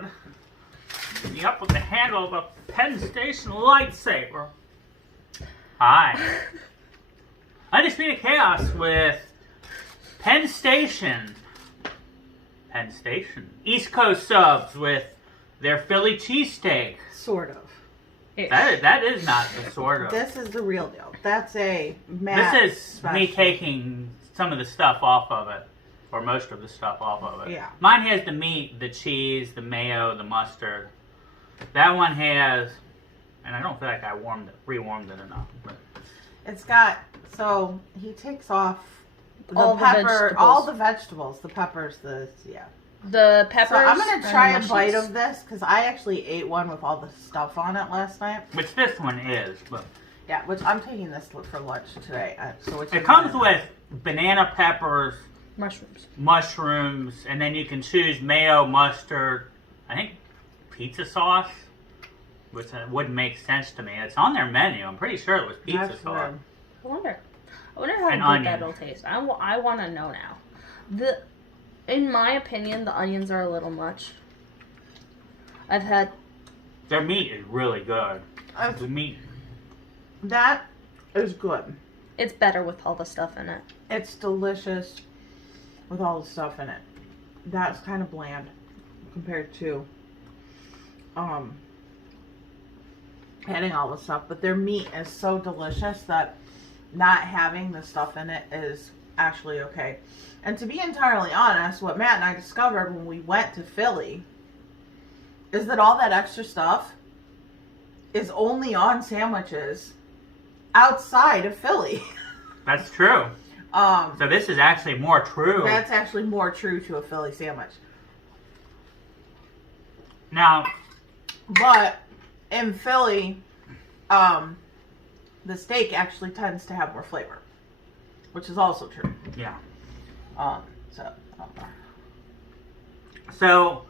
god. Me up with the handle of a Penn Station lightsaber. Hi. Undisputed Chaos with Penn Station. Penn Station. East Coast subs with their Philly cheesesteak. Sort of. That is not the sort of. This is the real deal. That's a Matt This is special. me taking some of the stuff off of it. Or most of the stuff off of it. Yeah. Mine has the meat, the cheese, the mayo, the mustard. That one has, and I don't feel like I rewarmed it enough. But. It's got, so he takes off All the vegetables. all the vegetables, the peppers, yeah. The peppers. So I'm going to try a mushies. bite of this because I actually ate one with all the stuff on it last night. Which this one is, but Yeah, which I'm taking this for lunch today. it comes with banana peppers, mushrooms, and then you can choose mayo, mustard, I think pizza sauce, which wouldn't make sense to me. It's on their menu. I'm pretty sure it was pizza That's sauce. weird. I wonder how An good onion. that'll taste. I want to know now. In my opinion, the onions are a little much. I've had. Their meat is really good. The meat. That is good. It's better with all the stuff in it. It's delicious with all the stuff in it. That's kind of bland compared to adding all the stuff. But their meat is so delicious that not having the stuff in it is actually okay. And to be entirely honest, what Matt and I discovered when we went to Philly is that all that extra stuff is only on sandwiches outside of Philly. That's true. So this is actually more true. That's actually more true to a Philly sandwich. Now, But in Philly, the steak actually tends to have more flavor, which is also true. yeah. So,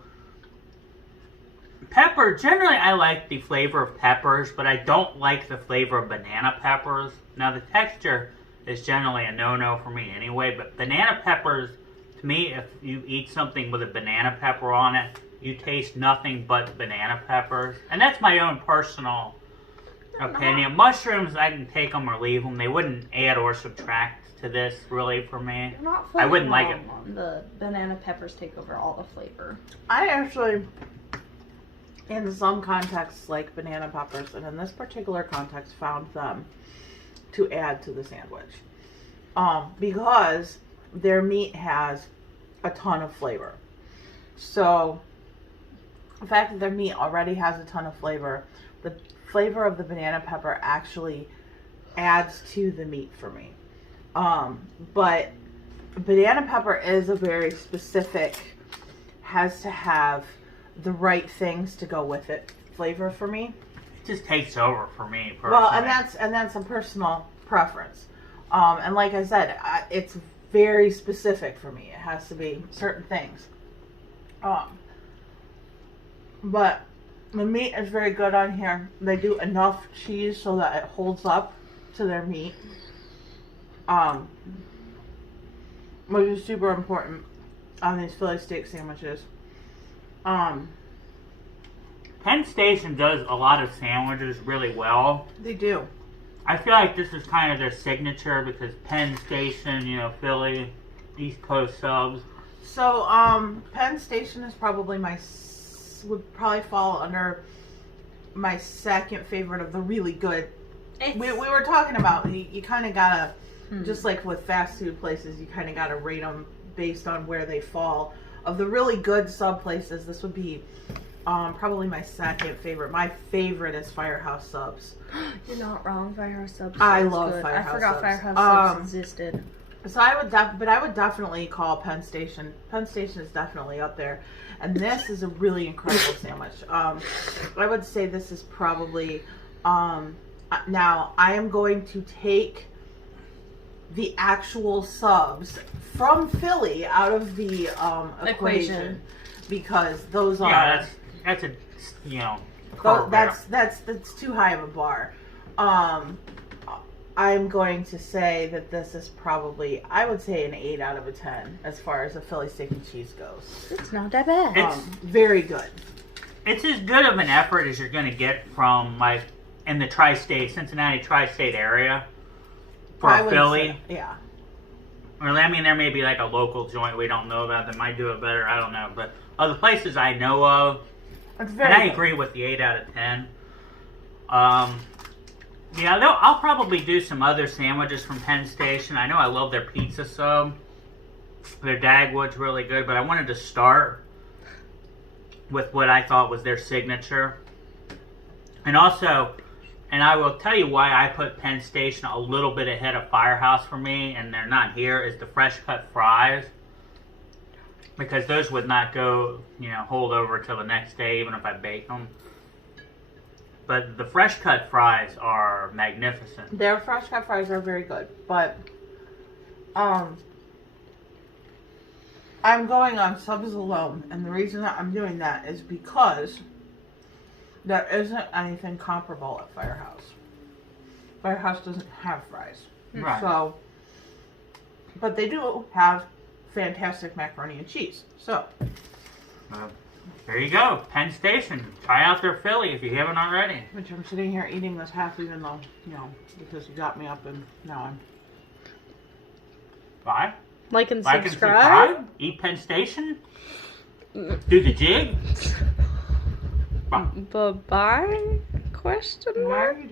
pepper, generally I like the flavor of peppers, but I don't like the flavor of banana peppers. Now the texture is generally a no-no for me anyway, but banana peppers, to me, if you eat something with a banana pepper on it, you taste nothing but banana peppers. And that's my own personal opinion. Mushrooms, I can take them or leave them. They wouldn't add or subtract to this, really, for me. You're not I wouldn't like it. The banana peppers take over all the flavor. I actually, in some contexts, like banana peppers, and in this particular context, found them to add to the sandwich. Because their meat has a ton of flavor. So, the fact that their meat already has a ton of flavor, the flavor of the banana pepper actually adds to the meat for me. But banana pepper is a very specific, has to have the right things to go with it flavor for me. It just takes over for me, personally. Well, and that's a personal preference. And like I said, it's very specific for me. It has to be certain things. But the meat is very good on here. They do enough cheese so that it holds up to their meat. Which is super important on these Philly steak sandwiches. Penn Station does a lot of sandwiches really well. They do. I feel like this is kind of their signature because Penn Station, Philly, East Coast subs. So, Penn Station is probably would probably fall under my second favorite of the really good. We were talking about, you kind of gotta, just like with fast food places, you kind of gotta rate them based on where they fall. Of the really good sub places, this would be probably my second favorite. My favorite is Firehouse Subs. You're not wrong. Firehouse Subs. I sounds love good. Firehouse I forgot Subs. Firehouse Subs existed. So I would definitely call Penn Station. Penn Station is definitely up there, and this is a really incredible sandwich. I would say this is probably. Now I am going to take the actual subs from Philly out of the equation because those are. Yeah, that's a that's too high of a bar. I'm going to say that this is probably, I would say, an 8 out of a 10 as far as a Philly steak and cheese goes. It's not that bad. It's Very good. it's as good of an effort as you're going to get from, like, in the Cincinnati tri-state area for I a would Philly. say, yeah. Or, I mean, there may be, like, a local joint we don't know about that might do it better. I don't know. But other places I know of, It's and very I good. agree with the 8 out of 10. Yeah, I'll probably do some other sandwiches from Penn Station. I know I love their pizza sub. Their Dagwood's really good, but I wanted to start with what I thought was their signature. And also, and I will tell you why I put Penn Station a little bit ahead of Firehouse for me, and they're not here, is the fresh cut fries. Because those would not go, hold over till the next day, even if I bake them. But the fresh cut fries are magnificent. Their fresh cut fries are very good, but I'm going on subs alone, and the reason that I'm doing that is because there isn't anything comparable at Firehouse. Firehouse doesn't have fries. Right. So, but they do have fantastic macaroni and cheese. So, There you go. Penn Station. Try out their Philly if you haven't already. which I'm sitting here eating this half, even though, because you got me up and now I'm. Bye. Like and Like and subscribe. subscribe. Eat Penn Station. Do the jig. Bye. Bye-bye? Question Why mark? are you doing